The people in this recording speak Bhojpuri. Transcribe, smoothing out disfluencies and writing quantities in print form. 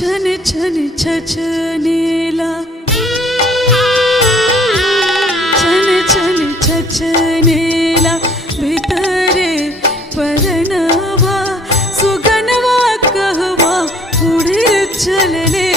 छन छन छछनेला छन छन छछनेला भितरे परनवा सुगनवा कहवा उड़े चलने